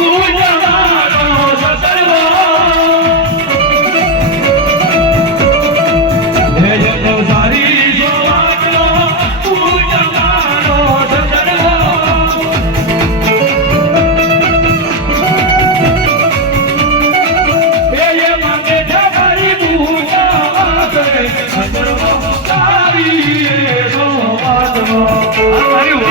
توي جا جا سکروا اے جو نو